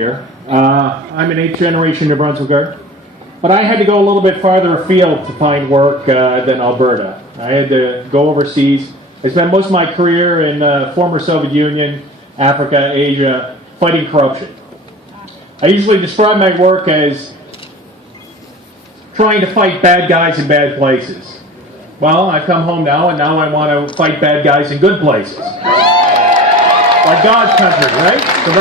here. I'm an 8th generation New Brunswicker, but I had to go a little bit farther afield to find work than Alberta. I had to go overseas. I spent most of my career in former Soviet Union, Africa, Asia, fighting corruption. I usually describe my work as trying to fight bad guys in bad places. Well, I've come home now, and now I want to fight bad guys in good places. Like God's country, right? So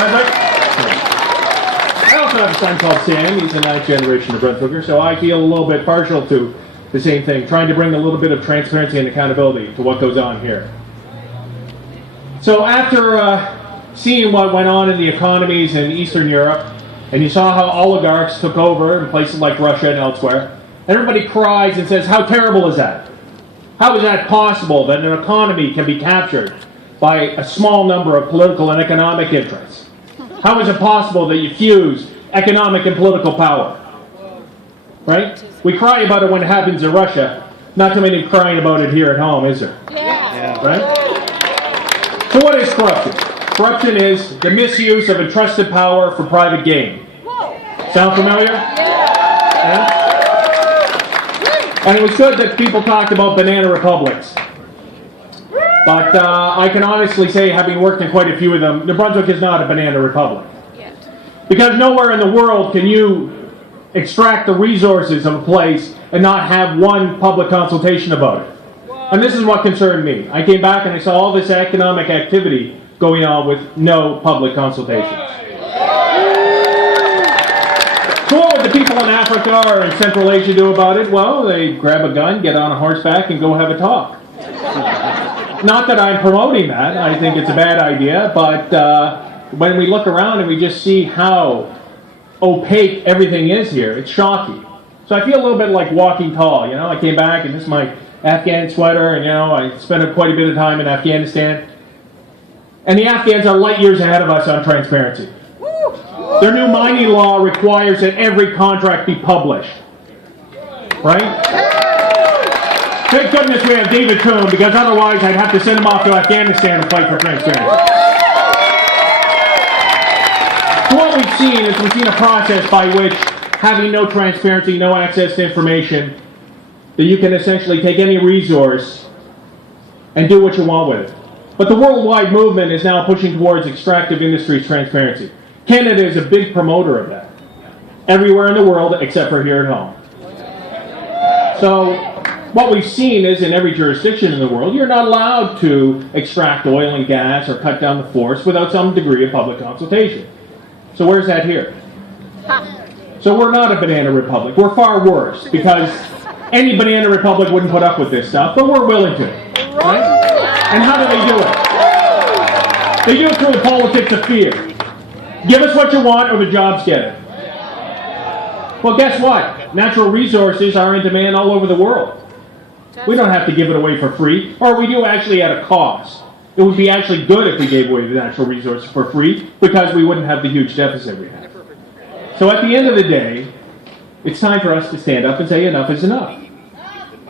I also have a son called Sam. He's a 9th generation New Brunswicker, so I feel a little bit partial to the same thing, trying to bring a little bit of transparency and accountability to what goes on here. So after seeing what went on in the economies in Eastern Europe, and you saw how oligarchs took over in places like Russia and elsewhere, everybody cries and says, how terrible is that? How is that possible that an economy can be captured by a small number of political and economic interests? How is it possible that you fuse economic and political power? Right? We cry about it when it happens in Russia. Not too many crying about it here at home, is there? Yeah. Right? So what is corruption? Corruption is the misuse of entrusted power for private gain. Sound familiar? Yeah? And it was good that people talked about banana republics. But I can honestly say, having worked in quite a few of them, New Brunswick is not a banana republic. Because nowhere in the world can you extract the resources of a place and not have one public consultation about it. And this is what concerned me. I came back and I saw all this economic activity going on with no public consultations. So what would the people in Africa or in Central Asia do about it? Well, they grab a gun, get on a horseback, and go have a talk. Not that I'm promoting that. I think it's a bad idea, but when we look around and we just see how opaque everything is here, it's shocking. So I feel a little bit like walking tall, you know. I came back and this is my Afghan sweater, and you know, I spent quite a bit of time in Afghanistan. And the Afghans are light years ahead of us on transparency. Their new mining law requires that every contract be published. Right? Thank goodness we have David Coon, because otherwise I'd have to send him off to Afghanistan to fight for transparency. So what we've seen is we've seen a process by which, having no transparency, no access to information, that you can essentially take any resource and do what you want with it. But the worldwide movement is now pushing towards extractive industries transparency. Canada is a big promoter of that. Everywhere in the world except for here at home. So what we've seen is in every jurisdiction in the world, you're not allowed to extract oil and gas or cut down the forest without some degree of public consultation. So where's that here? So we're not a banana republic. We're far worse, because any banana republic wouldn't put up with this stuff, but we're willing to. Right? And how do they do it? They do it through the politics of fear. Give us what you want or the jobs get it. Well, guess what? Natural resources are in demand all over the world. We don't have to give it away for free, or we do actually at a cost. It would be actually good if we gave away the natural resources for free, because we wouldn't have the huge deficit we have. So at the end of the day, it's time for us to stand up and say enough is enough.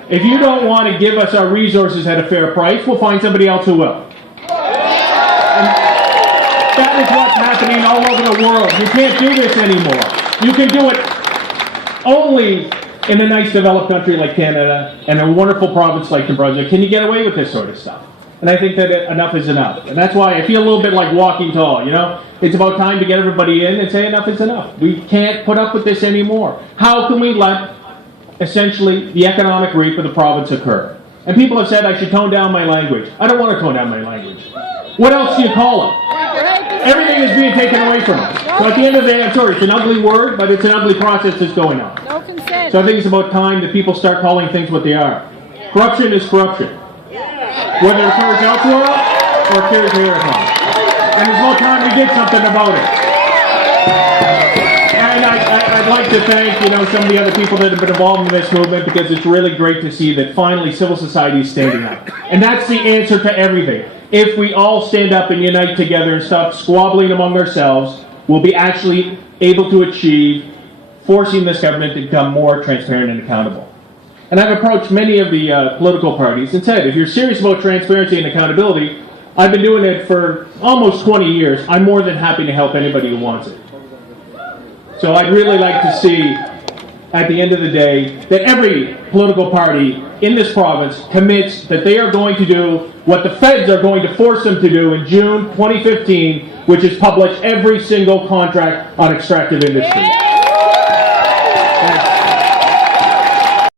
If you don't want to give us our resources at a fair price, we'll find somebody else who will. And that is what's happening all over the world. You can't do this anymore. You can do it only in a nice developed country like Canada and a wonderful province like New Brunswick can you get away with this sort of stuff. And I think that enough is enough. And that's why I feel a little bit like walking tall, you know? It's about time to get everybody in and say enough is enough. We can't put up with this anymore. How can we let, essentially, the economic reap of the province occur? And people have said I should tone down my language. I don't want to tone down my language. What else do you call it? Everything is being taken away from us. So at the end of the day, I'm sorry, it's an ugly word, but it's an ugly process that's going on. No consent. So I think it's about time that people start calling things what they are. Corruption is corruption. Whether it occurs elsewhere or occurs here at home. And there's no time we did something about it. And I'd like to thank, you know, some of the other people that have been involved in this movement, because it's really great to see that finally civil society is standing up. And that's the answer to everything. If we all stand up and unite together and stop squabbling among ourselves, we'll be actually able to achieve forcing this government to become more transparent and accountable. And I've approached many of the political parties and said, if you're serious about transparency and accountability, I've been doing it for almost 20 years. I'm more than happy to help anybody who wants it. So I'd really like to see, at the end of the day, that every political party in this province commits that they are going to do what the feds are going to force them to do in June 2015, which is publish every single contract on extractive industry.